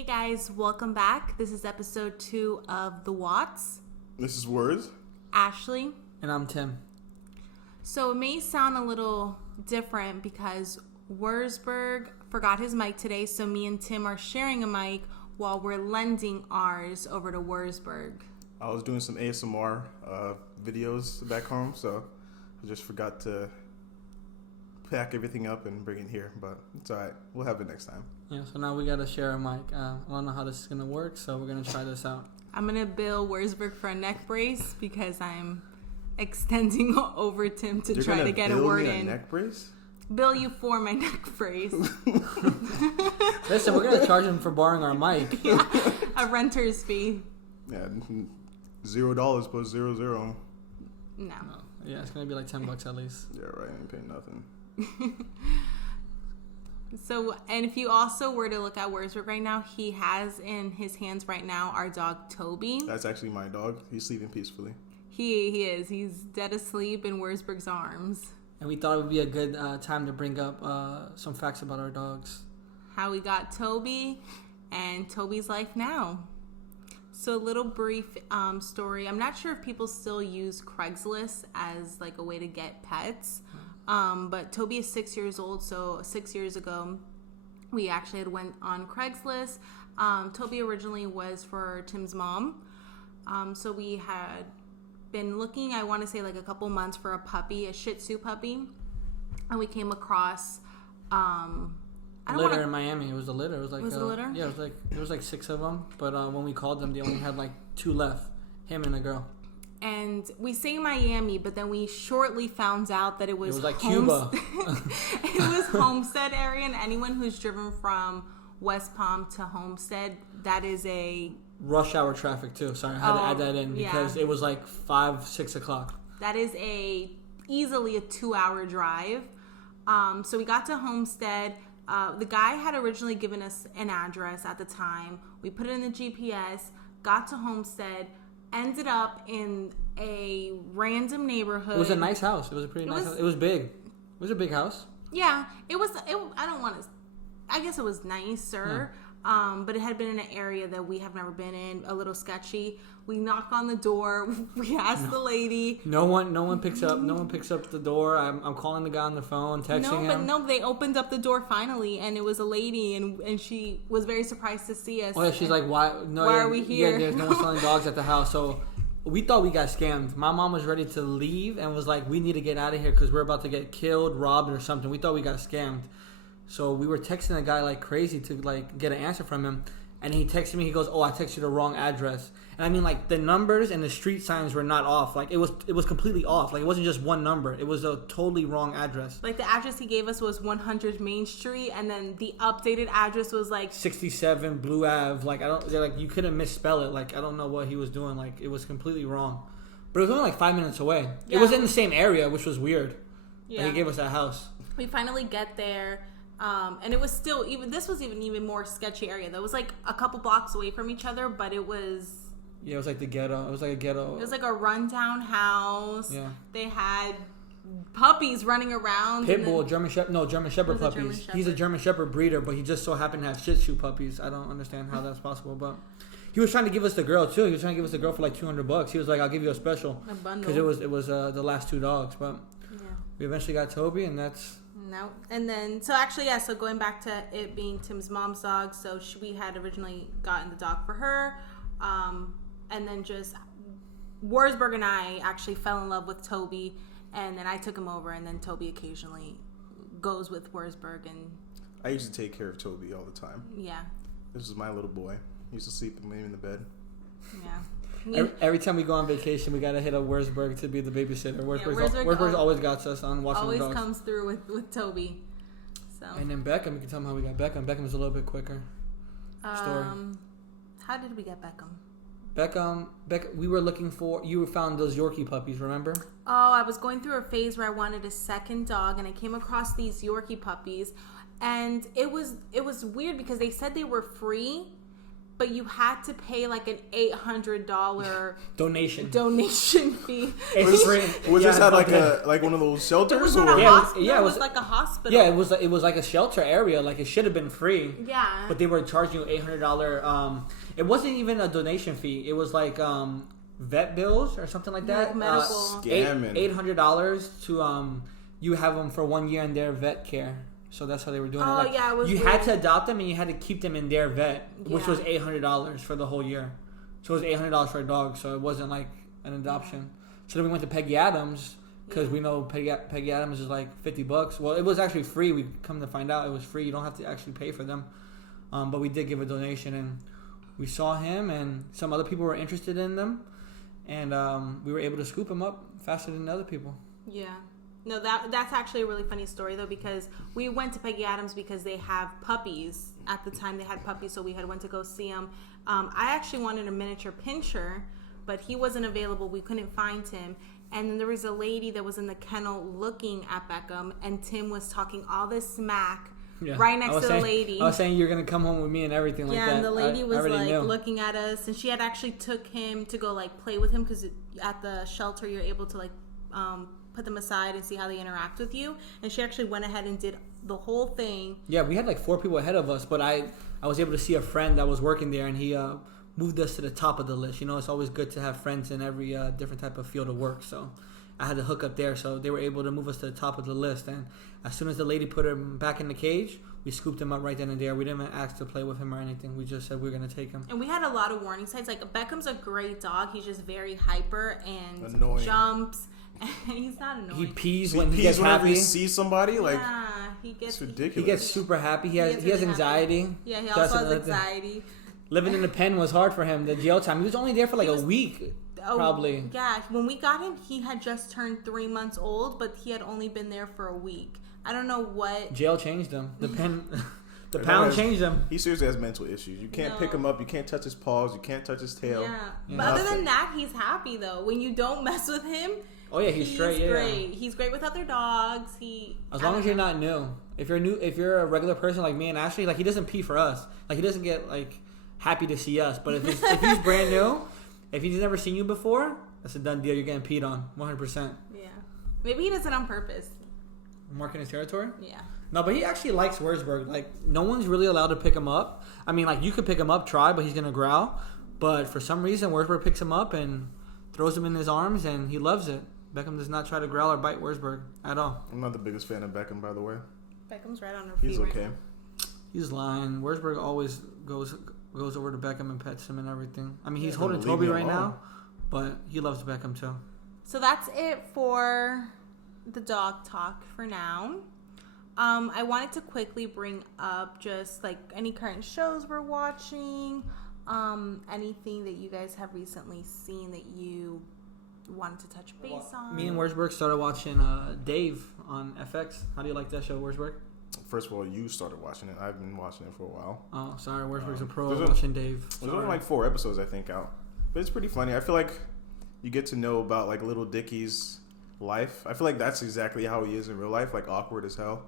Hey guys, welcome back. This is episode 2 of The Watts. This is Words. Ashley. And I'm Tim. So it may sound a little different because Wurzburg forgot his mic today, so me and Tim are sharing a mic while we're lending ours over to Wurzburg. I was doing some ASMR videos back home, so I just forgot to pack everything up and bring it here, but it's alright. We'll have it next time. Yeah, so now we gotta share a mic. I don't know how this is gonna work, so we're gonna try this out. I'm gonna bill Wurzburg for a neck brace because I'm extending over Tim to try to get a word in. A neck brace? Bill you for my neck brace. Listen, we're gonna charge him for borrowing our mic. Yeah, a renter's fee. Yeah, $0 plus 00. No. Yeah, it's gonna be like $10 at least. Yeah, right. I ain't paying nothing. So, and if you also were to look at Wurzburg right now, he has in his hands right now our dog Toby. That's actually my dog. He's sleeping peacefully. He is. He's dead asleep in Wurzburg's arms. And we thought it would be a good time to bring up some facts about our dogs. How we got Toby and Toby's life now. So a little brief story. I'm not sure if people still use Craigslist as like a way to get pets. But Toby is 6 years old, so 6 years ago, we actually had went on Craigslist. Toby originally was for Tim's mom. So we had been looking, I want to say like a couple months for a puppy, a Shih Tzu puppy. And we came across, Litter in Miami. It was a litter. It was like it a litter? Yeah, there was like 6 of them. But when we called them, they only had like 2 left. Him and a girl. And we say Miami, but then we shortly found out that it was like Cuba. It was Homestead area, and anyone who's driven from West Palm to Homestead, that is a rush hour traffic too. Sorry, I had to add that in because it was like 5-6 o'clock. That is easily a 2-hour drive. So we got to Homestead. The guy had originally given us an address at the time. We put it in the GPS, got to Homestead, ended up in a random neighborhood. It was a nice house. It was a pretty nice house. It was big. It was a big house. Yeah, it was. I don't want to. I guess it was nicer. Yeah. But it had been in an area that we have never been in. A little sketchy. We knock on the door. We ask the lady. No one picks up. No one picks up the door. I'm calling the guy on the phone, texting him. No, they opened up the door finally, and it was a lady, and she was very surprised to see us. Oh yeah, she's like, why? No, why are we here? Yeah, there's no one selling dogs at the house, so we thought we got scammed. My mom was ready to leave and was like, we need to get out of here because we're about to get killed, robbed, or something. We thought we got scammed. So we were texting the guy like crazy to like get an answer from him. And he texted me, he goes, oh, I texted you the wrong address. And I mean, like, the numbers and the street signs were not off. Like, it was completely off. Like, it wasn't just one number. It was a totally wrong address. Like, the address he gave us was 100 Main Street, and then the updated address was, like... 67 Blue Ave. Like, you couldn't misspell it. Like, I don't know what he was doing. Like, it was completely wrong. But it was only, like, 5 minutes away. Yeah. It was in the same area, which was weird. Yeah. And he gave us that house. We finally get there. And it was still this was even more sketchy area. That was like a couple blocks away from each other, but it was. Yeah, it was like the ghetto. It was like a ghetto. It was like a rundown house. Yeah. They had puppies running around. Pitbull, German Shepherd puppies. German Shepherd. He's a German Shepherd breeder, but he just so happened to have Shih Tzu puppies. I don't understand how that's possible, but he was trying to give us the girl too. He was trying to give us the girl for like $200. He was like, "I'll give you a special," a bundle, because it was the last 2 dogs. But yeah, we eventually got Toby, and that's. No, and then so going back to it being Tim's mom's dog, so we had originally gotten the dog for her, and then just Wurzburg and I actually fell in love with Toby, and then I took him over, and then Toby occasionally goes with Wurzburg, and I used to take care of Toby all the time. Yeah, this was my little boy. He used to sleep with me in the bed. Yeah. Every time we go on vacation, we gotta hit up Wurzburg to be the babysitter. Wurzburg always got us on watching the dogs. Always comes through with Toby. So. And then Beckham, you can tell them how we got Beckham. Beckham is a little bit quicker. Story. How did we get Beckham? We were looking for. You found those Yorkie puppies, remember? Oh, I was going through a phase where I wanted a second dog, and I came across these Yorkie puppies, and it was weird because they said they were free. but you had to pay like an $800 Donation. donation fee. It's free. Was Yeah, this at like okay. like one of those It shelters was or not a Yeah, hospital. yeah, It it was was- like a hospital. Yeah, it was like a shelter area. Like it should have been free. Yeah. But they were charging you $800. It wasn't even a donation fee. It was like vet bills or something like that. Like medical. Scamming. $800 to you have them for 1 year in their vet care. So that's how they were doing Oh, it. Like, yeah, it was you weird. had to adopt them and you had to keep them in their vet, which Yeah. was $800 for the whole year. So it was $800 for a dog. So it wasn't like an adoption. So then we went to Peggy Adams because we know Peggy Adams is like $50. Well, it was actually free. We come to find out it was free. You don't have to actually pay for them. But we did give a donation, and we saw him, and some other people were interested in them, and we were able to scoop him up faster than other people. Yeah. No, that's actually a really funny story though, because we went to Peggy Adams because they have puppies. At the time they had puppies, so we had went to go see them. I actually wanted a miniature pinscher, but he wasn't available. We couldn't find him. And then there was a lady that was in the kennel looking at Beckham, and Tim was talking all this smack right next to the lady. I was saying you're gonna come home with me and everything like that. Yeah, and the lady I was already like knew. looking at us, and she had actually took him to go like play with him, because at the shelter you're able to like put them aside and see how they interact with you. And she actually went ahead and did the whole thing. Yeah, we had like 4 people ahead of us, but I was able to see a friend that was working there, and he moved us to the top of the list. You know, it's always good to have friends in every different type of field of work. So I had to hook up there, so they were able to move us to the top of the list. And as soon as the lady put him back in the cage, we scooped him up right then and there. We didn't even ask to play with him or anything. We just said we were gonna take him. And we had a lot of warning signs. Like, Beckham's a great dog. He's just very hyper and Annoying. jumps. And he's not annoying. He pees He when he gets whenever happy. you see somebody. Like, yeah, he gets it's ridiculous. He gets super happy. He has really anxiety. happy. Yeah, he That's also has another thing. anxiety. Living in the pen was hard for him. The jail time. He was only there for like a week, Oh, probably. Yeah, when we got him, he had just turned 3 months old, but he had only been there for a week. I don't know what. Jail changed him. The pen, the I know pound his- changed him. He seriously has mental issues. You can't pick No. him up. You can't touch his paws. You can't touch his tail. Yeah. Yeah. But other Nothing. than that, he's happy though. When you don't mess with him, Oh yeah, he's straight. Yeah. great. He's great with other dogs. As long as you're not new. If you're a regular person like me and Ashley, like he doesn't pee for us. Like he doesn't get like happy to see us. But if he's brand new, if he's never seen you before, that's a done deal. You're getting peed on, 100%. Yeah. Maybe he does it on purpose. Marking his territory. Yeah. No, but he actually likes Wurzburg. Like no one's really allowed to pick him up. I mean, like you could pick him up, try, but he's gonna growl. But for some reason, Wurzburg picks him up and throws him in his arms, and he loves it. Beckham does not try to growl or bite Wurzburg at all. I'm not the biggest fan of Beckham, by the way. Beckham's right on her feet. He's right okay. now. He's lying. Wurzburg always goes over to Beckham and pets him and everything. I mean, he's Yeah, holding leave Toby me right alone. now, but he loves Beckham too. So that's it for the dog talk for now. I wanted to quickly bring up just like any current shows we're watching, anything that you guys have recently seen that you wanted to touch base on. Me and Wurzburg started watching Dave on FX. How do you like that show, Wurzburg? First of all, you started watching it. I've been watching it for a while. Oh, sorry, Wurzburg's a pro there's at a- watching Dave. There's only Sorry. like 4 episodes, I think, out. But it's pretty funny. I feel like you get to know about like Little Dicky's life. I feel like that's exactly how he is in real life, like awkward as hell.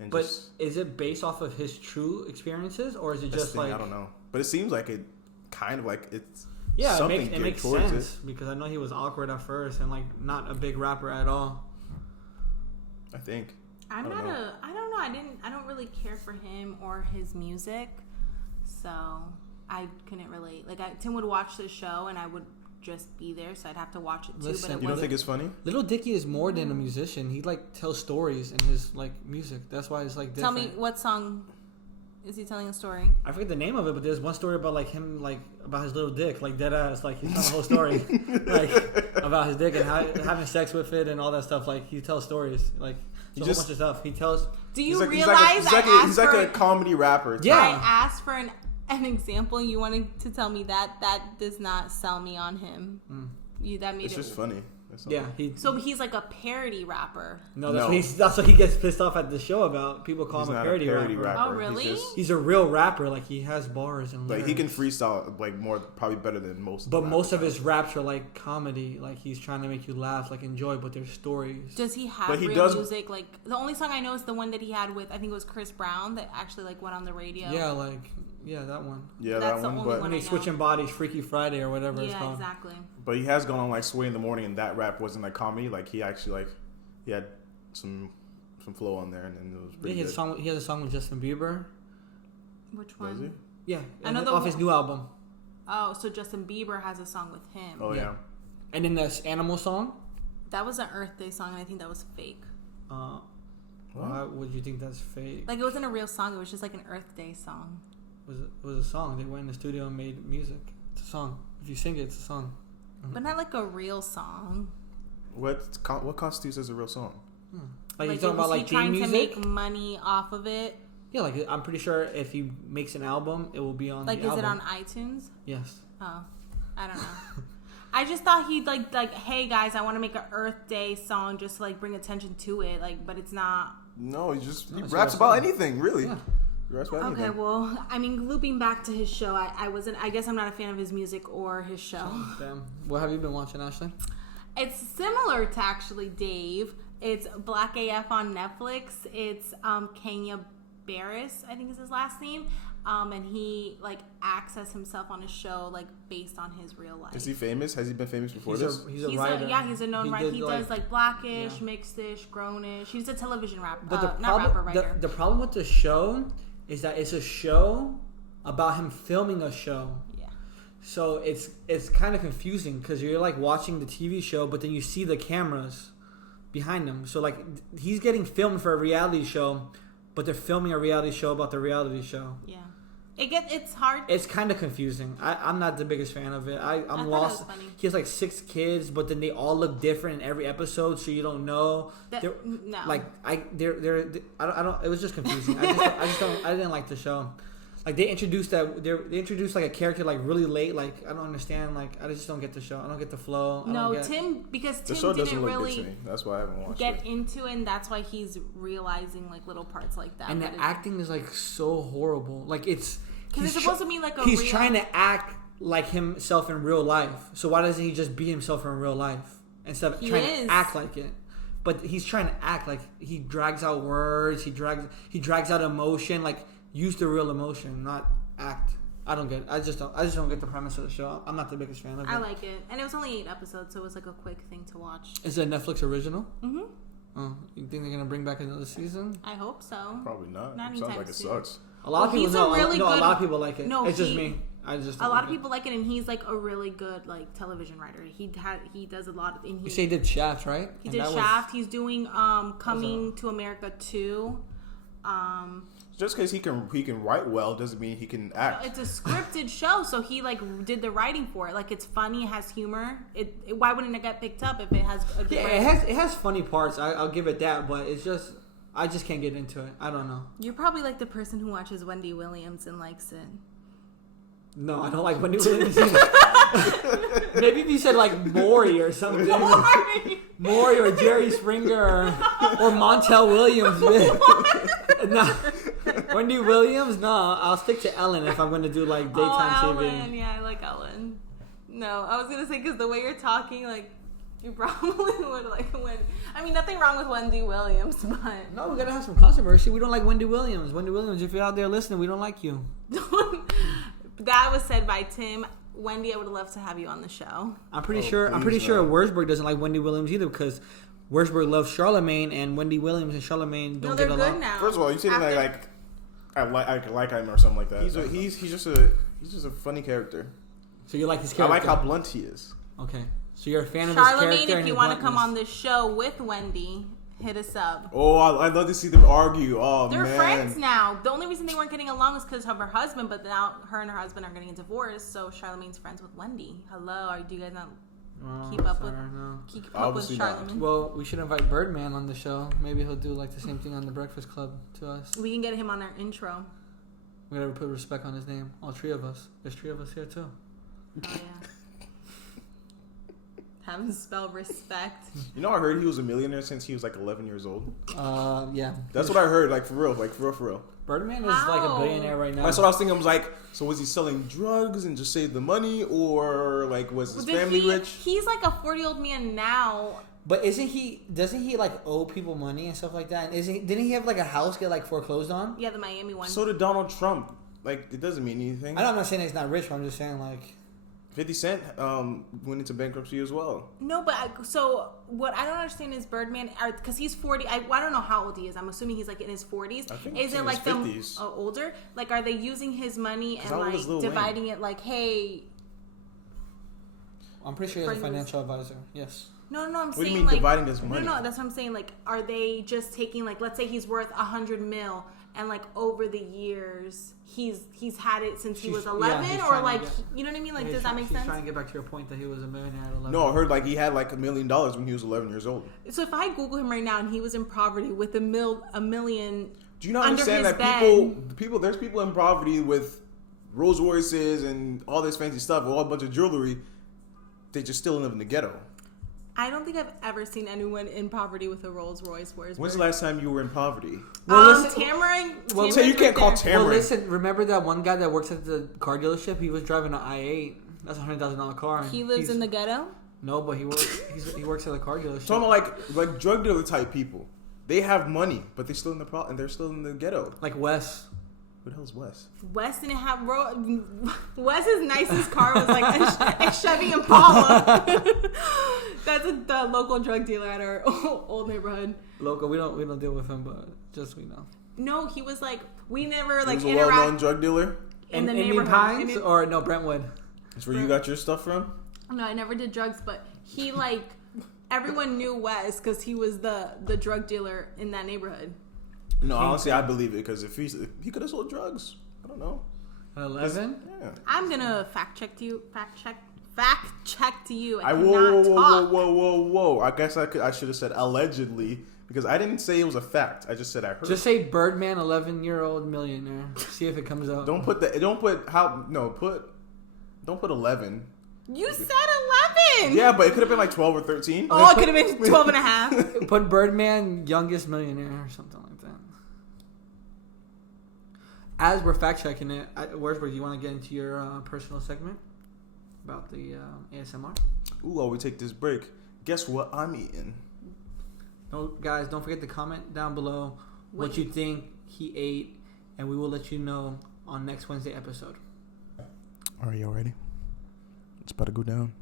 And But just is it based off of his true experiences, or is it that's just the thing, like? I don't know. But it seems like it kind of like it's Yeah, it something makes geared sense towards because I know he was awkward at first and like not a big rapper at all. I think. I don't know. I don't really care for him or his music, so I couldn't relate. Like Tim would watch the show and I would just be there, so I'd have to watch it too. Listen, but it You don't wasn't. think it's funny? Little Dicky is more than a musician. He like tells stories in his like music. That's why it's like Tell different. me, what song is he telling a story? I forget the name of it, but there's one story about like him, like about his little dick, like dead ass, like he's telling the whole story, like about his dick and how, having sex with it and all that stuff. Like he tells stories, like He a just- whole bunch of stuff. He tells. Do you He's realize like I asked he's like for a comedy rapper. Yeah. I asked for an example. You wanted to tell me that does not sell me on him. That made It's it. just funny. That's all. Yeah, he. So he's like a parody rapper. No, that's, No. that's what he gets pissed off at the show about. People call He's him a not parody, rapper. Oh, really? He's just, He's a real rapper. Like he has bars and like he can lyrics. freestyle like more, probably better than most. But rappers. most of his raps are like comedy. Like he's trying to make you laugh, like enjoy, but they're stories. Does he have But he real does- music? Like the only song I know is the one that he had with I think it was Chris Brown that actually like went on the radio. Yeah, like Yeah, that one. Yeah, That's that the one. only But When I they know. switching bodies, Freaky Friday or whatever it's Yeah, called. exactly. but he has gone on like Sway in the Morning, and that rap wasn't like comedy. Like he actually like he had some flow on there, and it was Yeah, pretty good. he has a song with Justin Bieber. Which Does one? he? Yeah, I know the off his one- new album. Oh, so Justin Bieber has a song with him. Oh Yeah. yeah. And then this Animal song. That was an Earth Day song, and I think that was fake. Why would you think that's fake? Like, it wasn't a real song. It was just like an Earth Day song. It was a song. They went in the studio and made music. It's a song. If you sing it, it's a song. But not like a real song. What constitutes as a real song? Like, you it talking about was like he trying theme to music? make money off of it. Yeah, like I'm pretty sure if he makes an album, it will be on Like, the is album. it on iTunes? Yes. Oh, I don't know. I just thought he'd like, hey guys, I want to make an Earth Day song just to like bring attention to it. Like, but it's not. No, he it's raps a real about song. anything, really. Yeah. He raps about Okay, anything. well, I mean, looping back to his show, I guess I'm not a fan of his music or his show. Damn. What have you been watching, Ashley? It's similar to actually Dave. It's Black AF on Netflix. It's Kenya Barris, I think is his last name. And he like acts as himself on his show, like based on his real life. Is he famous? Has he been famous before this? He's a writer. He's a known He writer. did, He does like Blackish, yeah. Mixedish, Grownish. He's a television rapper, But the not rapper, problem, writer. the problem with the show is that it's a show about him filming a show. Yeah. So it's kind of confusing because you're like watching the TV show, but then you see the cameras behind him. So like he's getting filmed for a reality show, but they're filming a reality show about the reality show. Yeah. It's hard. It's kind of confusing. I'm not the biggest fan of it. I'm thought it lost. was funny. He has like 6 kids, but then they all look different in every episode, so you don't know. No. Like I don't. It was just confusing. I didn't like the show. Like they introduced like a character like really late. Like I don't understand. Like I just don't get the show. I don't get the flow. I No, don't get, because The Tim show doesn't didn't look good to really me. That's why I haven't watched get it. into it, and that's why he's realizing like little parts like that. and the But it- acting is like so horrible. Like it's 'Cause he's it's supposed to be like a he's real- trying to act like himself in real life. So why doesn't he just be himself in real life instead of He trying is. to act like it? But he's trying to act like he drags out words. He drags out emotion. Like use the real emotion, not act. I don't get. I just don't get the premise of the show. I'm not the biggest fan of it. I like it, and it was only 8 episodes, so it was like a quick thing to watch. Is it a Netflix original? Mm-hmm. Oh, you think they're gonna bring back another season? I hope so. Probably not. Not It sounds anytime like it soon. sucks. A lot of Well, people he's a know. really A good- lot of people like it. No, it's just he- me. I just A don't lot like of people like it, and he's like a really good like television writer. He does a lot of. And You say he did Shaft, right? he And did that was- Shaft. He's doing Coming to America 2. Just because he can write well doesn't mean he can act. It's a scripted show, so he like did the writing for it. Like it's funny, it has humor. Why wouldn't it get picked up if it has a good Yeah, writing? it has funny parts. I'll give it that, but it's just I just can't get into it. I don't know. You're probably like the person who watches Wendy Williams and likes it. No, I don't like Wendy Williams. Maybe if you said like Maury or something, Maury or Jerry Springer or Montel Williams. No, Wendy Williams. No, I'll stick to Ellen if I'm going to do like daytime TV. Ellen. Yeah, I like Ellen. No, I was gonna say because the way you're talking, like you probably would like when. I mean, nothing wrong with Wendy Williams, but No, we gotta have some controversy. We don't like Wendy Williams. Wendy Williams, if you're out there listening, we don't like you. that was said by Tim. Wendy, I would love to have you on the show. I'm pretty Oh, sure. I'm please pretty sure no. Wurzburg doesn't like Wendy Williams either because Wurzburg loves Charlemagne and Wendy Williams and Charlemagne don't No, they're get good along. now. First of all, you seem After- like I like him or something like that. He's just a funny character. So you like his I character? like how blunt he is. Okay, so you're a fan of his Charlemagne, character. if and you his want to come on bluntness. this show with Wendy, hit us up. Oh, I'd love to see them argue. Oh They're man, friends now. The only reason they weren't getting along is because of her husband, but now her and her husband are getting a divorce, so Charlemagne's friends with Wendy. Hello, do you guys not Oh, keep up with sorry, no. keep up with Obviously not. Charlemagne? Well, we should invite Birdman on the show. Maybe he'll do like the same thing on the Breakfast Club to us. We can get him on our intro. We gotta put respect on his name. All 3 of us. There's 3 of us here too. Oh yeah. Have him spell respect. You know, I heard he was a millionaire since he was like 11 years old. Yeah. That's what I heard. Like for real. Birdman is like a How? billionaire right now. That's what I was thinking. I was like, so was he selling drugs and just saved the money, or like was his family rich? He's like a 40-year-old man now. But doesn't he like owe people money and stuff like that? And didn't he have like a house get like foreclosed on? Yeah, the Miami one. So did Donald Trump. like it doesn't mean anything. I'm not saying he's not rich, but I'm just saying like 50 Cent went into bankruptcy as well. No, but so what I don't understand is Birdman, because he's 40. I don't know how old he is. I'm assuming he's like in his 40s. I think is he's it in like his 50s. older? Like, are they using his money and how old like is Lil Wayne? dividing it? Like, hey, I'm pretty sure he's a For his- financial advisor. Yes. no. I'm What do saying you mean like dividing his money? No, that's what I'm saying. Like, are they just taking like, let's say he's worth 100 mil, and like over the years he's had it since he was 11, he's or trying to like get- you know what I mean? Like, He's does that trying- make He's sense? trying to get back to your point that he was a millionaire at 11. No, I heard like he had like $1 million when he was 11 years old. So if I Google him right now and he was in poverty with a million, Do you not under understand his that bed. there's people in poverty with Rolls Royces and all this fancy stuff, a whole bunch of jewelry. They just still live in the ghetto. I don't think I've ever seen anyone in poverty with a Rolls Royce. When's the last time you were in poverty? Well, listen- Tamarind. well, so you can't call Well, Tamarind. listen. Remember that one guy that works at the car dealership? He was driving an i8. That's a $100,000 car. He lives in the ghetto. No, but he works. He works at the car dealership. Talking about like drug dealer type people. They have money, but they're still in and they're still in the ghetto. Like Wes. Who the hell's Wes? Wes didn't have Wes's nicest car was like a Chevy Impala. That's the local drug dealer at our old neighborhood. Local. We don't deal with him, but just we know. No, he was like we never He like was a well-known interact drug dealer. in the Indian neighborhood. Pines or no Brentwood. That's where you got your stuff from. No, I never did drugs, but he like everyone knew Wes because he was the drug dealer in that neighborhood. No, honestly, I believe it because if he could have sold drugs. I don't know. 11. Yeah. I'm gonna fact check to you. Fact check to you. I Whoa, cannot whoa, talk. whoa! I guess I should have said allegedly because I didn't say it was a fact. I just said I heard. Just say Birdman, 11-year-old millionaire. See if it comes out. Don't put 11. You said 11. Yeah, but it could have been like 12 or 13. Oh, it could have been 12 and a half. Put Birdman, youngest millionaire or something like that. As we're fact checking it, Wordsworth, do you want to get into your personal segment about the ASMR? Ooh, while we take this break, guess what I'm eating? No, guys, don't forget to comment down below what you think he ate, and we will let you know on next Wednesday episode. Are you ready? It's about to go down.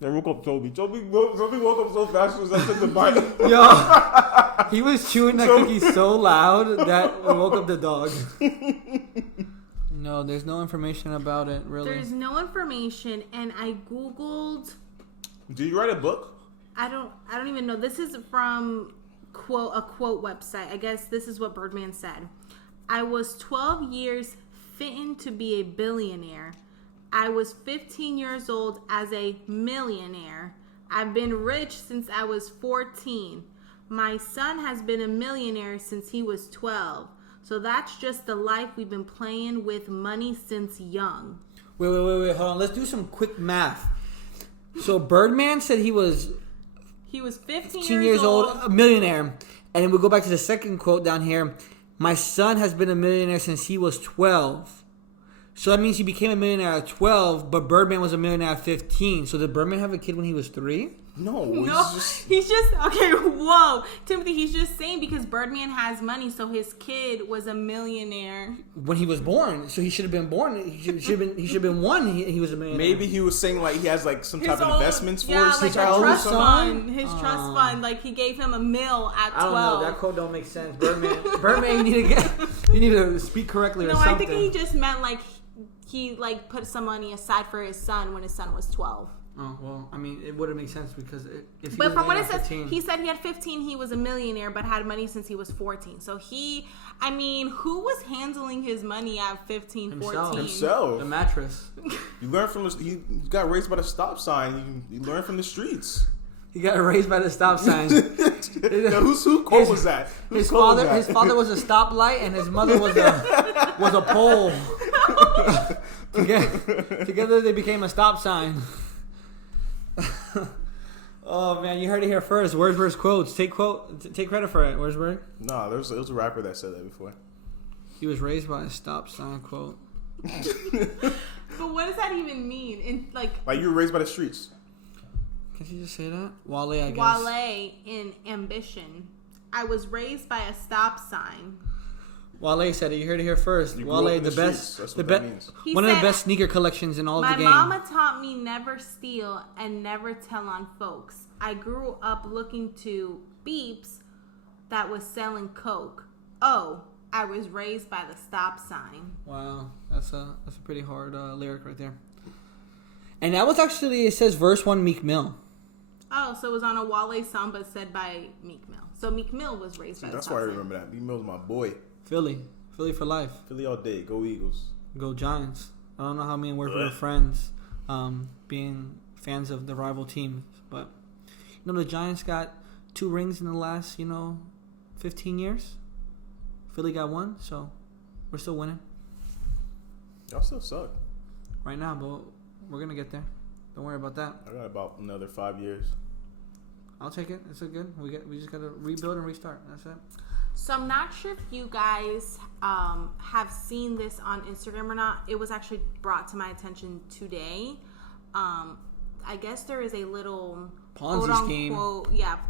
Then woke up Toby. Toby woke up so fast as I took the bite. Yo, he was chewing that cookie so loud that it woke up the dog. No, there's no information about it, really. There's no information, and I googled. Did you write a book? I don't even know. This is from a quote website. I guess this is what Birdman said. I was 12 years fitting to be a billionaire. I was 15 years old as a millionaire. I've been rich since I was 14. My son has been a millionaire since he was 12. So that's just the life we've been playing with money since young. Wait, hold on. Let's do some quick math. So Birdman said he was 15 years old, a millionaire. And then we'll go back to the second quote down here. My son has been a millionaire since he was 12. So that means he became a millionaire at 12, but Birdman was a millionaire at 15. So did Birdman have a kid when he was 3? No. He's just okay. Whoa, Timothy. He's just saying because Birdman has money, so his kid was a millionaire When he was born. So he should have been born. He should have been one. He was a millionaire. Maybe he was saying like he has like some type of investments for his like child a or trust something. fund. His trust fund, like he gave him a mill at 12. I don't know. That quote don't make sense. Birdman, you need to speak correctly or No, something. I think he just meant like he like put some money aside for his son when his son was 12. Oh, well, I mean, it wouldn't make sense because if he But was from what it at says, 15, he said he had 15, he was a millionaire, but had money since he was 14. So who was handling his money at 15, 14? Himself. the mattress. You learn from you got raised by the stop sign. You learn from the streets. He got raised by the stop sign. Now, whose quote was that? His father was a stoplight, and his mother was a pole. Together they became a stop sign. Oh man, you heard it here first. Wordsworth's quotes. Take credit for it. Wordsworth. No, it was a rapper that said that before. He was raised by a stop sign. Quote. But what does that even mean? In like you were raised by the streets. Can't you just say that? Wale, I guess. Wale in Ambition. I was raised by a stop sign. Wale said it. You heard it here first. You grew Wale, up in the streets. best, That's the what that best, means. He one of the said, best sneaker collections in all of My the game. mama taught me never steal and never tell on folks. I grew up looking to beeps that was selling coke. Oh, I was raised by the stop sign. Wow, that's a pretty hard lyric right there. And that was actually, it says verse 1 Meek Mill. Oh, so it was on a Wale song, but said by Meek Mill. So Meek Mill was raised by the That's stop why I sign. remember that. Meek Mill's my boy. Philly for life. Philly all day. Go Eagles. Go Giants. I don't know how me and Werfer are friends, being fans of the rival teams, but the Giants got 2 rings in the last 15 years. Philly got 1, so we're still winning Y'all still suck. right now, but we're gonna get there. Don't worry about that. I got about another 5 years. I'll take it. It's a good. We just gotta rebuild and restart. That's it. So I'm not sure if you guys have seen this on Instagram or not. It was actually brought to my attention today. I guess there is a little Ponzi scheme.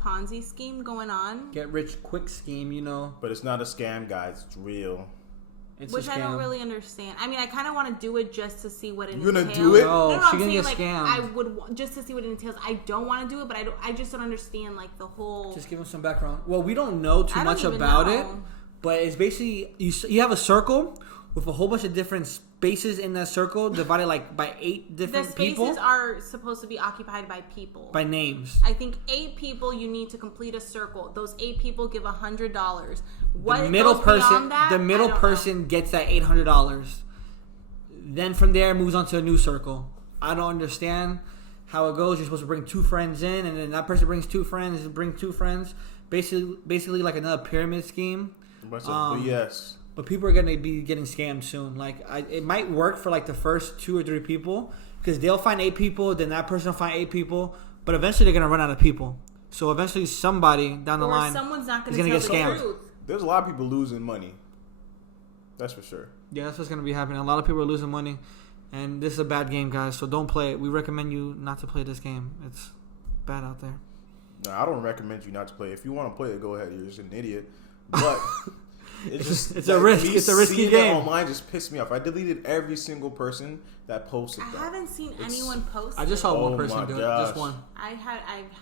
Ponzi scheme going on. Get rich quick scheme. But it's not a scam, guys. It's real. It's Which a scam. I don't really understand. I mean, I kind of want to do it just to see what it You gonna entails. do it? No, I'm she's saying, gonna get like, scammed. I would just to see what it entails. I don't want to do it, but I just don't understand like the whole. Just give them some background. Well, we don't know too I don't much even about know. it, but it's basically you have a circle with a whole bunch of different spaces in that circle divided like by 8 The different spaces people are supposed to be occupied by people. by names. I think 8 people you need to complete a circle. Those 8 people give $100. What The middle goes person, beyond that, the middle I don't person gets that $800. Then from there, it moves on to a new circle. I don't understand how it goes. You're supposed to bring 2 friends in, and then that person brings 2 friends, bring 2 friends. Basically like another pyramid scheme. But yes. But people are gonna be getting scammed soon. Like it might work for like the first 2 or 3 people because they'll find 8 people, then that person will find 8 people, but eventually they're gonna run out of people. So eventually somebody down the know. Or line someone's not is going to gonna tell get the scammed. truth. There's a lot of people losing money. That's for sure. Yeah, that's what's gonna be happening. A lot of people are losing money, and this is a bad game, guys. So don't play it. We recommend you not to play this game. It's bad out there. No, I don't recommend you not to play. If you want to play it, go ahead. You're just an idiot. But It's a risk. me It's a risky seeing game. That online just pissed me off. I deleted every single person that posted I that. haven't seen anyone post I just it. saw Oh one person my do it. gosh. Just one. I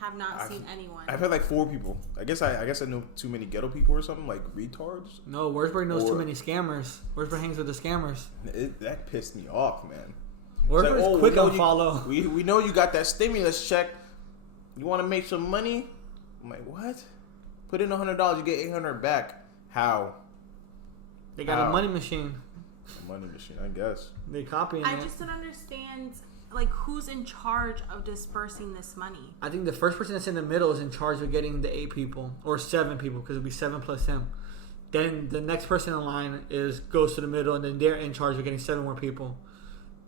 have not seen anyone. I've had like 4 people. I guess I know too many ghetto people or something, like retards. No, Wurzburg knows too Or- many scammers. Wurzburg hangs with the scammers. That pissed me off, man. Wurzburg's It's like, quick we know on follow. We know you got that stimulus check. You want to make some money? I'm like, what? Put in $100, you get $800 back. How? They got How? a money machine. A money machine, I guess. They copying I it. just don't understand like who's in charge of dispersing this money. I think the first person that's in the middle is in charge of getting the 8 people or 7 people because it'll be 7 plus him. Then the next person in line goes to the middle, and then they're in charge of getting 7 more people.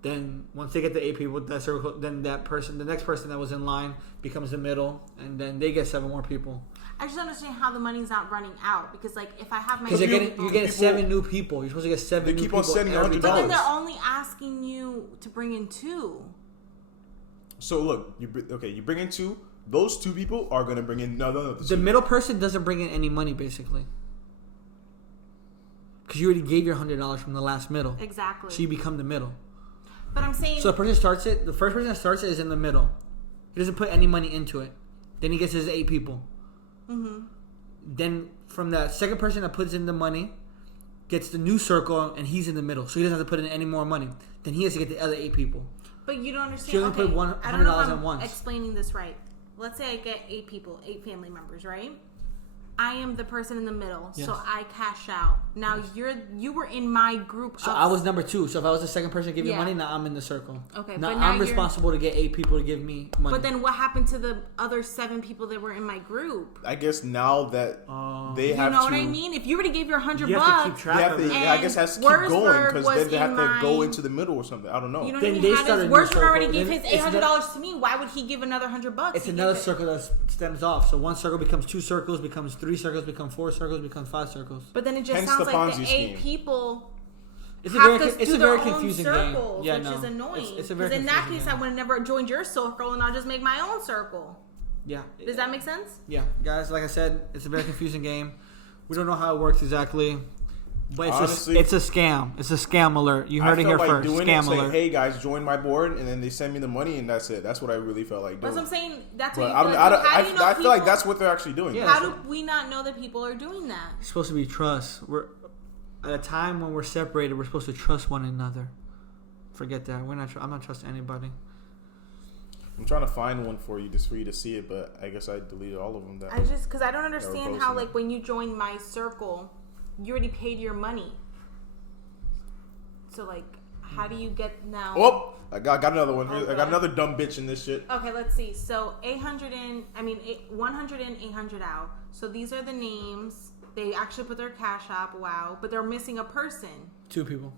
Then once they get the 8 people, that circle, then the next person that was in line becomes the middle, and then they get 7 more people. I just don't understand how the money's not running out because like if I have my Because you're getting people- 7 new people. You're supposed to get 7 They new keep people. on sending every $100. but then time. they're only asking you to bring in 2. So look, you bring in 2. Those 2 people are gonna bring in another. The middle person doesn't bring in any money basically. Because you already gave your $100 from the last middle. Exactly. So you become the middle. But I'm saying So the person starts it. The first person that starts it is in the middle. He doesn't put any money into it. Then he gets his 8 people. Mhm. Then from that second person that puts in the money, gets the new circle, and he's in the middle. So he doesn't have to put in any more money. Then he has to get the other 8 people. But you don't understand. She only Okay, put I don't know if $100 I'm in once. explaining this right. Let's say I get 8 people, 8 family members, right? I am the person in the middle, Yes. so I cash out. Now you were in my group. So of, I was number 2. So if I was the second person to give you Yeah. money, now I'm in the circle. Okay, Now but now I'm you're- responsible to get 8 people to give me money. But then what happened to the other 7 people that were in my group? I guess now that they You have know to. what I mean? If you already gave your $100 you have to keep bucks, track They have of to, it. yeah, I guess it has to keep Wurzburg going because was then they have in to go my- into the middle or something. I don't know. you know Then what I they mean? How start does a new Wurzburg circle. already gave Then his it's $800 to me? Why would he give another $100? It's another circle that stems off. So one circle becomes 2 circles, becomes 3 circles, becomes 4 circles, becomes 5 circles. But then it just Hence sounds the like Ponzi the scheme. 8 people. It's a have very, to it's do a their very own confusing circles, game. Yeah, which no, is annoying. It's a very Because in that confusing case, game. I would have never joined your circle, and I'll just make my own circle. Yeah. Does that make sense? Yeah, guys. Like I said, it's a very confusing game. We don't know how it works exactly, but it's Honestly, it's a scam. It's a scam alert. You heard it here first. Doing Scam it's like, alert. hey guys, join my board, and then they send me the money, and that's it. That's what I really felt like doing. That's what I'm saying. That's But what you feel like. How do you know I feel like people- that's what they're actually doing. Yeah. How do we not know that people are doing that? It's supposed to be trust. We're at a time when we're separated. We're supposed to trust one another. Forget that. We're not. I'm not trusting anybody. I'm trying to find one for you just for you to see it, but I guess I deleted all of them. That Because I don't understand how, posting like, it. when you join my circle, you already paid your money. So, like, how do you get now? Oh, I got another one. Oh, I God. got another dumb bitch in this shit. Okay, let's see. So 100 in, 800 out. So these are the names. They actually put their cash app. Wow, but they're missing a person. 2 people.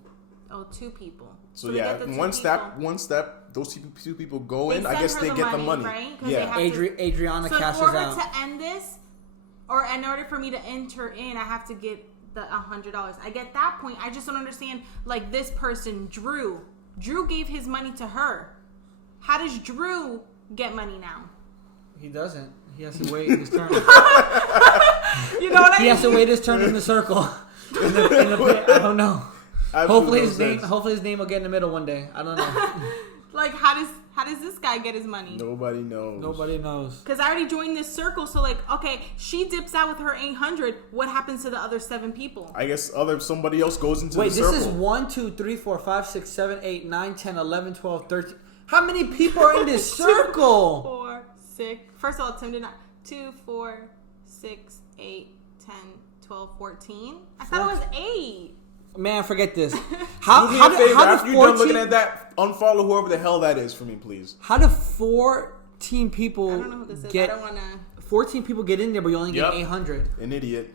Oh, 2 people. So they yeah, get the 2 one step. people. Those two people go They in. I send guess her they the get the money, money. right? 'Cause they Yeah. have Adriana So cashes in order out. to end this, or in order for me to enter in, I have to get the $100. I get that point. I just don't understand. Like this person, Drew. Drew gave his money to her. How does Drew get money now? He doesn't. He has to wait his turn. You know what I He mean? has to wait his turn in the circle. In the pit. I don't know. Absolutely Hopefully his name will get in the middle one day. I don't know. Like how does this guy get his money? Nobody knows. Nobody knows. Because I already joined this circle, so like, okay, she dips out with her 800. What happens to the other 7 people? I guess somebody else goes into Wait, the this circle. is 1, 2, 3, 4, 5, 6, 7, 8, 9, 10, 11, 12, 13. How many people are in this circle? 4, 6. First of all, Tim did not. 2, 4, 6, 8, 10, 12, 14. I thought it was 8. Man, forget this. Do How me a favor, how after do you're done looking 14 at that, unfollow whoever the hell that is for me, please. how do 14 people I don't know who this is. get I don't want to. 14 people get in there, but you only get Yep. 800? An idiot.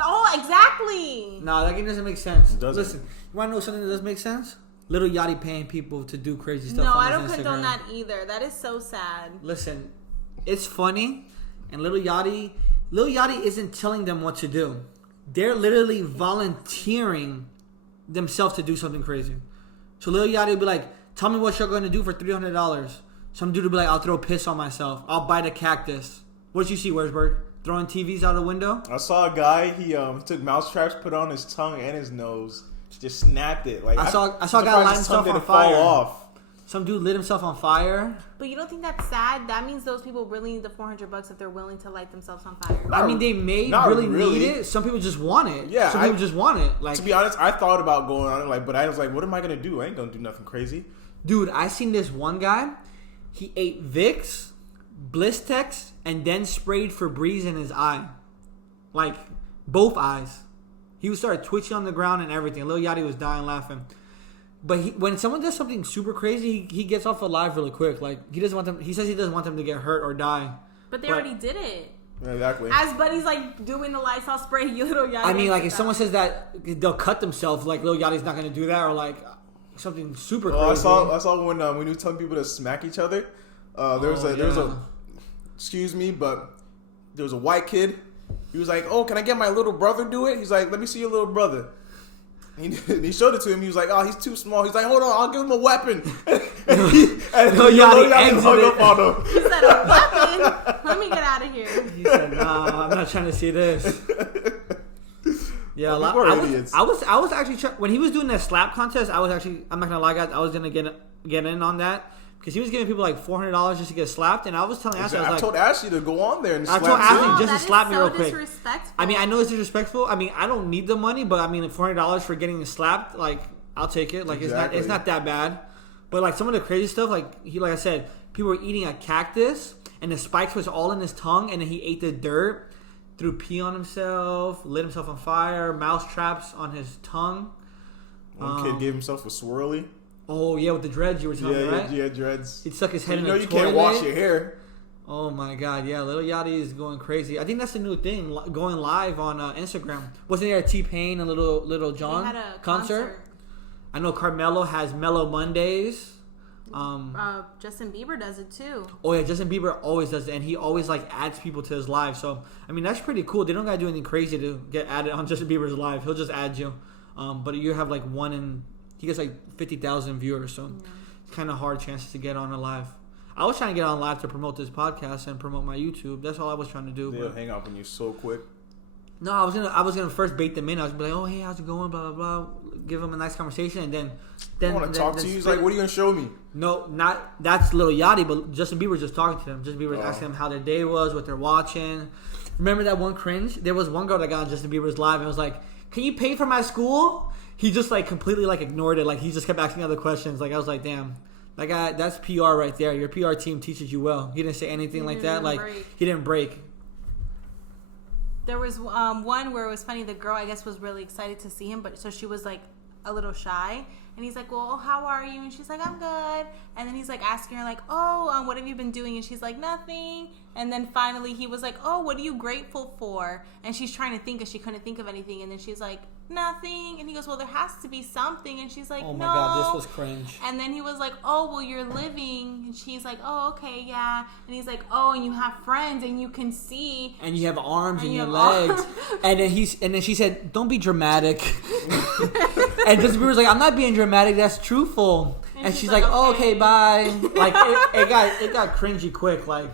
Oh, exactly. No, that game doesn't make sense. It doesn't. Listen, you want to know something that does make sense? Little Yachty paying people to do crazy stuff No, on I his don't condone Instagram. that either. That is so sad. Listen, it's funny, and Little Yachty isn't telling them what to do. They're literally volunteering themselves to do something crazy. So Lil Yachty will be like, tell me what you're going to do for $300. Some dude will be like, I'll throw piss on myself. I'll bite a cactus. What did you see, Wurzburg? Throwing TVs out the window? I saw a guy. He took mouse traps, put it on his tongue and his nose, just snapped it. Like I saw a I'm guy surprised light his himself tongue on didn't fire. fall off. Some dude lit himself on fire. But you don't think that's sad? That means those people really need the $400 if they're willing to light themselves on fire. I mean, they may Not really really. need it. Some people just want it. Yeah, Some people just want it. Like, To be honest, I thought about going on it, like, but I was like, what am I gonna do? I ain't gonna do nothing crazy. dude, I seen this one guy. He ate Vicks, Blistex, and then sprayed Febreze in his eye, like both eyes. He was started twitching on the ground and everything. Lil Yachty was dying laughing. But when someone does something super crazy, he gets off alive really quick. Like he doesn't want them. He says he doesn't want them to get hurt or die. But they But- already did it. Exactly. As Buddy's like doing the Lysol spray, you little Yachty. I mean, like if did that. someone says that they'll cut themselves, like Lil Yachty's not gonna do that, or like something super Oh, crazy. I saw when we were telling people to smack each other. There was yeah. a excuse me, but there was a white kid. He was like, "Oh, can I get my little brother do it?" He's like, "Let me see your little brother." He showed it to him. He was like, "Oh, he's too small." He's like, "Hold on, I'll give him a weapon." and Lil Yachty hung exited. up on him. He said a weapon. Let me get out of here. He said, "Nah, I'm not trying to see this." Yeah, a lot. People are idiots. I was actually when he was doing that slap contest. I'm not gonna lie, guys. I was gonna get in on that because he was giving people like $400 just to get slapped, and I was telling Ashley, I told Ashley to go on there and I slap told Ashley him. just to that is slap me so real quick. disrespectful. I mean, I know it's disrespectful. I mean, I don't need the money, but I mean, $400 for getting slapped, like I'll take it. Like Exactly. it's not that bad. But like some of the crazy stuff, like I said, people were eating a cactus, and the spikes was all in his tongue, and then he ate the dirt. Threw pee on himself, lit himself on fire, mouse traps on his tongue. One kid gave himself a swirly. Oh yeah, with the dreads you were telling me, right? Yeah, dreads. He'd stuck his head You in know a you toilet. can't wash your hair. Oh my god, yeah, Lil Yachty is going crazy. I think that's the new thing, going live on Instagram. Wasn't there a T-Pain and Little They John had a concert? I know Carmelo has Mellow Mondays. Justin Bieber does it too. Oh yeah, Justin Bieber always does it, and he always like adds people to his live. So I mean that's pretty cool. They don't gotta do anything crazy to get added on Justin Bieber's live. He'll just add you. But you have like he gets like 50,000 viewers, so it's kind of hard chances to get on a live. I was trying to get on live to promote this podcast and promote my YouTube. That's all I was trying to do. They'll hang up on you so quick. No, I was gonna first bait them in. I was gonna be like, oh hey, how's it going? Blah blah blah. Give them a nice conversation, and then I want to talk to you. He's like, what are you gonna show me? No, not that's Lil Yachty, but Justin Bieber was just talking to them. Justin Bieber was asking them how their day was, what they're watching. Remember that one cringe? There was one girl that got on Justin Bieber's live and was like, "Can you pay for my school?" He just like completely like ignored it. Like he just kept asking other questions. Like I was like, damn. That guy, that's PR right there. Your PR team teaches you well. He didn't say anything like that. Like he didn't break. There was one where it was funny. The girl, I guess, was really excited to see him, but so she was like a little shy. And he's like, well, how are you? And she's like, I'm good. And then he's like asking her like, oh, what have you been doing? And she's like, nothing. And then finally he was like, oh, what are you grateful for? And she's trying to think because she couldn't think of anything. And then she's like, nothing. And he goes, well, there has to be something. And she's like, Oh no. my God, this was cringe. And then he was like, oh, well, you're living. And she's like, oh, okay, yeah. And he's like, oh, and you have friends and you can see. And you have arms and you your have legs. arms. And then she said, don't be dramatic. And Justin Bieber's like, I'm not being dramatic, that's truthful. And she's like, oh, okay, bye. Like it got cringy quick. Like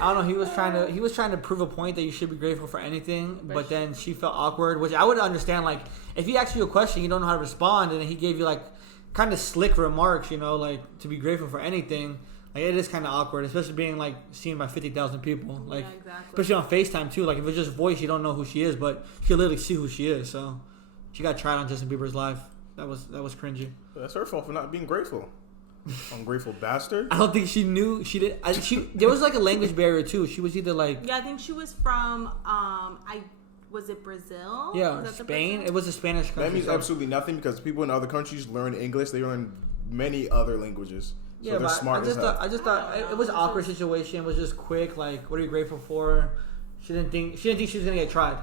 I don't know, he was trying to prove a point that you should be grateful for anything, but then she felt awkward, which I would understand. Like if he asked you a question, you don't know how to respond, and he gave you like kind of slick remarks, you know, like to be grateful for anything. Like it is kind of awkward, especially being like seen by 50,000 people. Like Yeah, exactly. especially on FaceTime too. Like if it's just voice, you don't know who she is, but you can literally see who she is. So she got tried on Justin Bieber's live. That was cringy. That's her fault for not being grateful. Ungrateful bastard. I don't think she knew. She did. There was like a language barrier too. She was either like Yeah, I think she was from, was it Brazil? yeah, Was that the Spain. Brazil? It was a Spanish country. That means so- absolutely nothing because people in other countries learn English. They learn many other languages. So Yeah, they're but smart as hell. I just thought it was an awkward situation. It was just quick. Like, what are you grateful for? She didn't think she was gonna get tried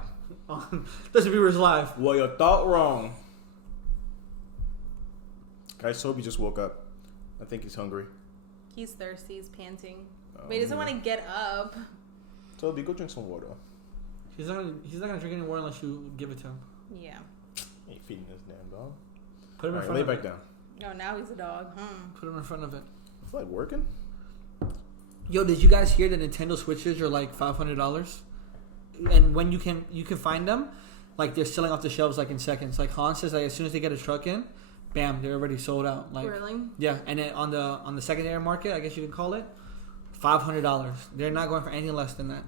on Justin Bieber's live. Well, you thought wrong. Guys, Toby just woke up. I think he's hungry. He's thirsty. He's panting. Oh, But he doesn't yeah. want to get up. Toby, go drink some water. He's not gonna drink any more unless you give it to him. Yeah. Ain't feeding this damn dog. Put him in Alright, front lay of back it. down. Oh, now he's a dog. Put him in front of it. I feel like working. Yo, did you guys hear that Nintendo Switches are like $500? And when you can find them, like they're selling off the shelves like in seconds. Like Han says, like as soon as they get a truck in, bam, they're already sold out. Like Really? yeah, and then on the secondary market, I guess you could call it, $500. They're not going for anything less than that.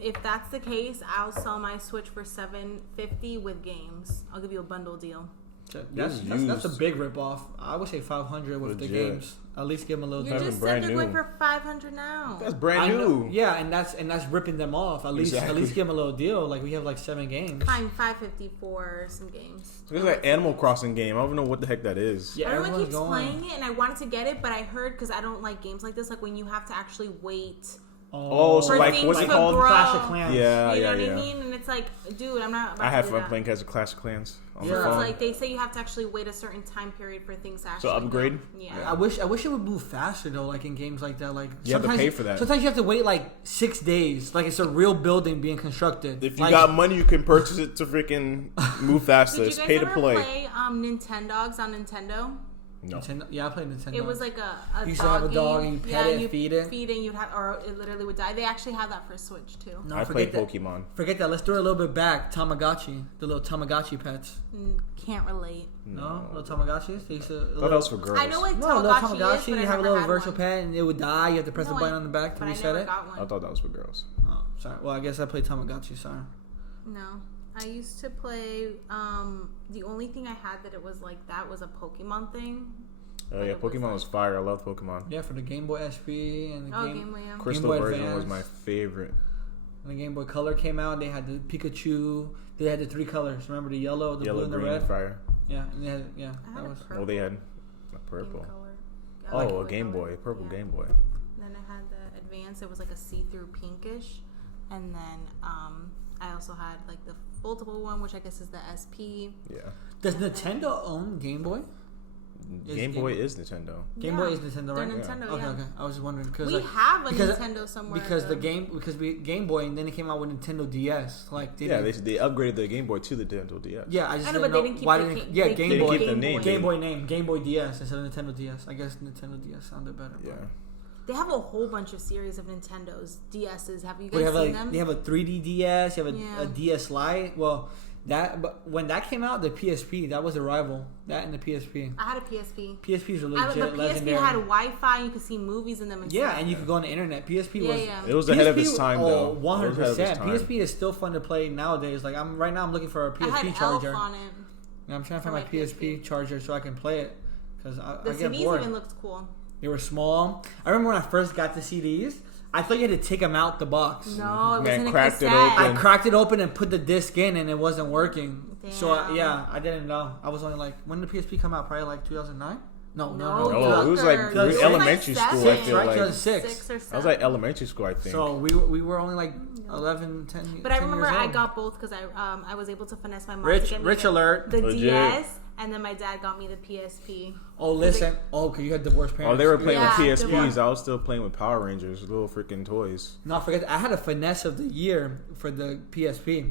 If that's the case, I'll sell my Switch for $750 with games. I'll give you a bundle deal. That's a used. big ripoff. I would say $500 with the Legit. games. At least give them a little. You Having just brand said they're going new. for $500 now. That's brand I know. new. Yeah, and that's ripping them off. At least Exactly. give them a little deal. Like we have like 7 games. Fine, $550 for some games. It's like an Animal Crossing game. I don't even know what the heck that is. Yeah, Everyone everyone's keeps going. playing it, and I wanted to get it, but I heard, because I don't like games like this, like when you have to actually wait. Oh, so For like things what's it to called? grow. Clash of Clans. Yeah, You know yeah, what yeah. I mean? And it's like, dude, I'm not about I had to do fun that. playing Clash of Clans on Yeah. the So phone. it's like they say you have to actually wait a certain time period for things to actually upgrade? go. I Yeah. wish it would move faster though, like in games like that. Like You have to sometimes pay for that. Sometimes you have to wait like 6 days. Like it's a real building being constructed. If you Like, got money, you can purchase it to freaking move faster. Did you It's guys pay to ever play. Nintendogs on Nintendo? No. Nintendo, yeah, I played Nintendo. It was like a You used to have a dog dog game. and you pet it, you feed it. feed it, and you'd have, or it literally would die. They actually have that for Switch too. no, I forget played that. Pokemon. Forget that. Let's do it a little bit back. Tamagotchi, the little Tamagotchi pets. Can't relate. No, little Tamagotchis. They used to. I thought that was for girls. I know what No, little Tamagotchi, Tamagotchi. is, but You I have a never little had virtual one. pet, and it would die. You have to press No, the button on the back to but I reset never it. got one. I thought that was for girls. Oh, sorry. Well, I guess I played Tamagotchi. Sorry. No. I used to play, the only thing I had that it was like that was a Pokemon thing. Oh yeah, it was Pokemon was fire. I love Pokemon. Yeah, for the Game Boy SP and the Oh, Game. Game Boy, yeah. Crystal Boy version was Advance. my favorite. When the Game Boy Color came out, they had the Pikachu. They had the 3 colors. Remember the yellow, the blue, Yellow, and the green, red. fire. Yeah, and they had, yeah, I had that a was. purple Oh, they had a Game purple. Color. I Oh, like a Boy Game Color. Boy, purple Yeah. Game Boy. Then I had the Advance. It was like a see-through pinkish. And then I also had like the foldable one, which I guess is the SP. Yeah. Does Nintendo own Game Boy? Game Boy is Nintendo. Game Boy is Nintendo, They're right? Nintendo, Okay, yeah. okay. I was just wondering because We have a Nintendo somewhere. because though. Game Boy and then it came out with Nintendo DS. Like They upgraded the Game Boy to the Nintendo DS. yeah, I just I know, didn't but they know didn't keep why the didn't they Game keep Boy the name. Game Boy name Game Boy DS instead of Nintendo DS. I guess Nintendo DS sounded better. Yeah. They have a whole bunch of series of Nintendo's DSs. Have you They guys have seen them? they have a 3D DS. You have Yeah. a DS Lite. Well, but when that came out, the PSP that was a rival. That and the PSP. I had a PSP. PSPs are The legit PSP legendary. had Wi-Fi. You could see movies in them. And Yeah, stuff. and you could go on the internet. PSP Yeah, was yeah. It was ahead of its PSP time, though. 100%. Time. PSP is still fun to play nowadays. Like I'm looking for a I had PSP Elf charger. on it. And I'm trying to for find my my PSP charger so I can play it because I The get CDs bored. even looked cool. They were small. I remember when I first got the CDs, I thought you had to take them out the box. No, it Man, wasn't a cracked it cassette. open. I cracked it open and put the disc in, and it wasn't working. So Damn. yeah, I didn't know. I was only like, when did the PSP come out? Probably like 2009. No. No, it was like younger. elementary school. I Six, feel right? like 2006. 6 or 7. I was like elementary school, I think. So we were only like 11, 10. But I 10 remember years I old. got both because I was able to finesse my mom. Rich- to get me rich alert. The Legit. DS, and then my dad got me the PSP. Oh, listen. Oh, okay, you had divorced parents. Oh, they were playing Yeah, with PSPs. yeah. I was still playing with Power Rangers, little freaking toys. No, forget. I had a finesse of the year for the PSP.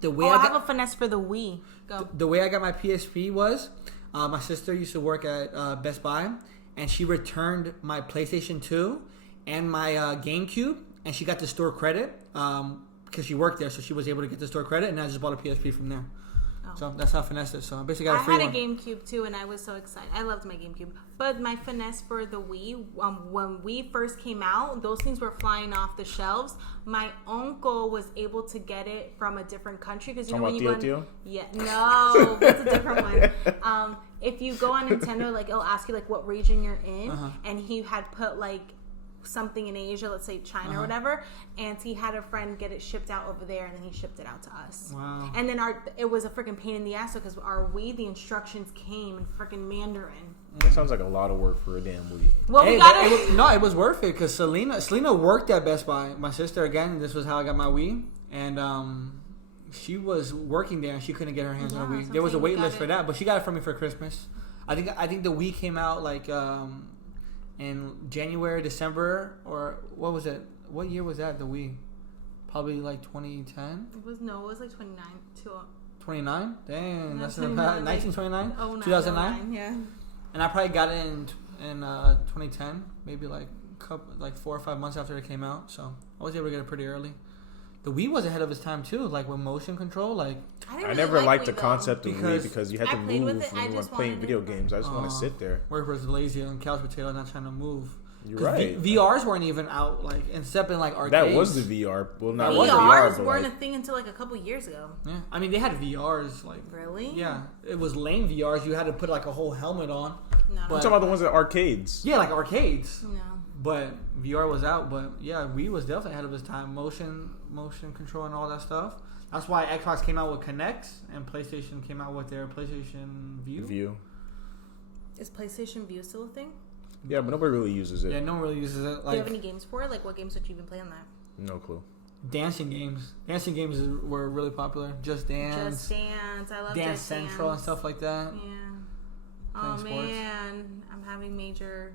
The way Oh, I I got have a finesse for the Wii. Go. the way I got my PSP was, my sister used to work at Best Buy, and she returned my PlayStation 2 and my GameCube, and she got the store credit because she worked there, so she was able to get the store credit, and I just bought a PSP from there. Oh. So that's how I finessed it. So I basically I got a free had a one. GameCube too, and I was so excited. I loved my GameCube. But my finesse for the Wii, when Wii first came out, those things were flying off the shelves. My uncle was able to get it from a different country because you know when Talking you about go. Tio? Yeah, no, that's a different one. If you go on Nintendo, like it'll ask you like what region you're in, and he had put like something in Asia, let's say China or whatever, and he had a friend get it shipped out over there, and then he shipped it out to us. Wow. And then it was a freaking pain in the ass because our Wii, the instructions came in freaking Mandarin. That sounds like a lot of work for a damn Wii. Well, Hey, we got it was worth it because Selena worked at Best Buy. My sister, again, this was how I got my Wii, and she was working there and she couldn't get her hands on a Yeah, Wii. that's There what was a I'm wait saying, list got for it. that, but she got it for me for Christmas. I think the Wii came out like in January, December, or what was it? What year was that? The Wii, probably like 2010, It was like 29 to 29. Dang, that's Nothing in the past. like- 1929, oh, 2009. yeah. And I probably got it in 2010, maybe like 4 or 5 months after it came out. So I was able to get it pretty early. The Wii was ahead of its time too, like with motion control. Like didn't I really never like liked the Wii, though. concept of Because Wii because you had I to played move with it, I when you were just playing wanted video it. games. I just want to sit there. where was lazy and couch potato, not trying to move. You're 'Cause right. VRs weren't even out, like except in like arcades. That was the VR. Well, not That was VR, VRs but weren't like, a thing until like a couple years ago. Yeah, I mean they had VRs like. Really? Yeah, it was lame VRs. You had to put like a whole helmet on. No. I'm But- talking about the ones at arcades. Yeah, like arcades. No. But VR was out. But yeah, Wii was definitely ahead of its time. Motion control and all that stuff. That's why Xbox came out with Kinect and PlayStation came out with their PlayStation View. Is PlayStation View still a thing? Yeah, but nobody really uses it. Yeah, no one really uses it. Do you Like have any games for it? Like what games would you even play on that? No clue. dancing games. Dancing games were really popular. Just Dance, Just Dance. I love Dance Just Central, and Dance. stuff like that. Yeah. Playing Oh sports. man, I'm having major.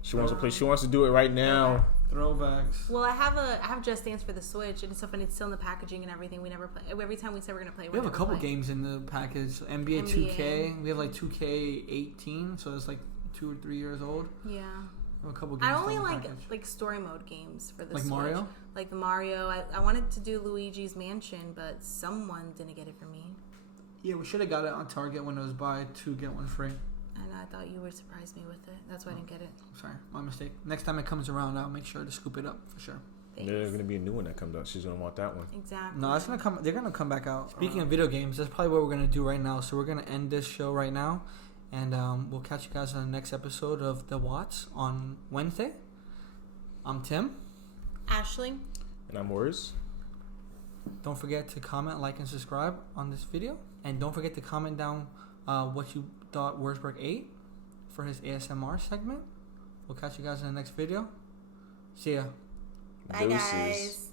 She wants to play. She wants to do it right now. Throwbacks. Well, I have Just Dance for the Switch, and it's so funny. It's still in the packaging and everything. We never play. Every time we say we're gonna play, We have a couple games in the package. NBA 2K. We have like 2K18, so it's like 2 or 3 years old. Yeah. We have a couple games. I only in the like package. story mode games for the Like Switch. Mario? Like the Mario. I wanted to do Luigi's Mansion, but someone didn't get it for me, Yeah, we should have got it on Target when it was buy 2 get 1 free. and I thought you would surprise me with it. That's why I didn't get it. Sorry, my mistake. Next time it comes around, I'll make sure to scoop it up for sure. Thanks. There's gonna be a new one that comes out. She's gonna want that one. Exactly. No, it's gonna come. They're gonna come back out. Speaking of video games, that's probably what we're gonna do right now. So we're gonna end this show right now, and we'll catch you guys on the next episode of The Watts on Wednesday. I'm Tim. Ashley. And I'm Worse. Don't forget to comment, like, and subscribe on this video, and don't forget to comment down what you thought Wurzburg ate for his ASMR segment. We'll catch you guys in the next video. See ya. Bye, Deuces. guys.